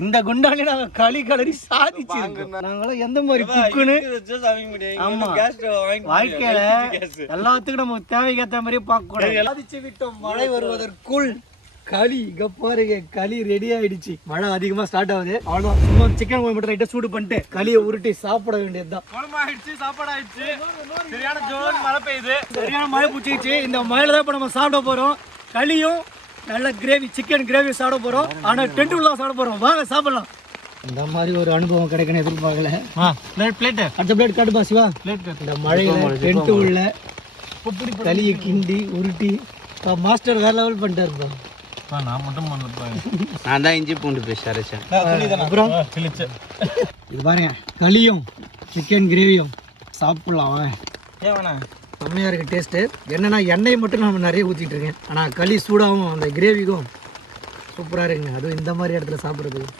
இந்த குண்டாலே நாங்க களி கலரி சாதிச்சு நாங்களாம் எந்த மாதிரி குக்குன்னு ஆமா வாழ்க்கையில எல்லாத்துக்கும் நம்ம தேவைக்கேற்ற மாதிரியே பார்க்க கூடாது. சாதிச்சு விட்டோம். மழை வருவதற்குள் களி இங்க பாருங்க, களி ரெடி ஆயிடுச்சு. மழை அதிகமா ஸ்டார்ட் ஆகுது. அவ்வளவுதான், சும்மா சிக்கன் குழம்பு மட்டும் லைட்டா சூடு பண்ணிட்டு களியை உருட்டி சாப்பிட வேண்டியதுதான். குழம்பு ஆயிடுச்சு, சாப்பாடு ஆயிடுச்சு. சரியான ஜோர் மழை பெய்யுது, சரியான மழை பூச்சிச்சு. இந்த மழையில தான் இப்ப நம்ம சாப்பிட போறோம். களியும் நல்ல கிரேவி, சிக்கன் கிரேவி சாப்பிட போறோம். ஆனா டென்ட் உள்ள தான் சாப்பிட போறோம். வாங்க சாப்பிடலாம். இந்த மாதிரி ஒரு அனுபவம் கிடைக்கணும் எதிர்பார்க்கல. அடுத்த பிளேட் காட்டுப்பா சிவா. இந்த மழையில டென்ட் உள்ள களியை கிண்டி உருட்டி மாஸ்டர் வேற லெவல் பண்ணிட்டாருப்பா. நான் மட்டும் நான் தான் இஞ்சி பூண்டு பேஸ்ட் அரைச்சேன். அப்புறம் இது பாருங்க, களியும் சிக்கன் கிரேவியும் சாப்பிடலாம். ஏன் வேணா, செம்மையாக இருக்குது டேஸ்ட்டு. என்னென்னா எண்ணெய் மட்டும் நம்ம நிறைய ஊற்றிட்டு இருக்கேன். ஆனால் களி சூடாகவும் அந்த கிரேவிக்கும் சூப்பராக இருக்குங்க. அதுவும் இந்த மாதிரி இடத்துல சாப்பிட்றதுக்கு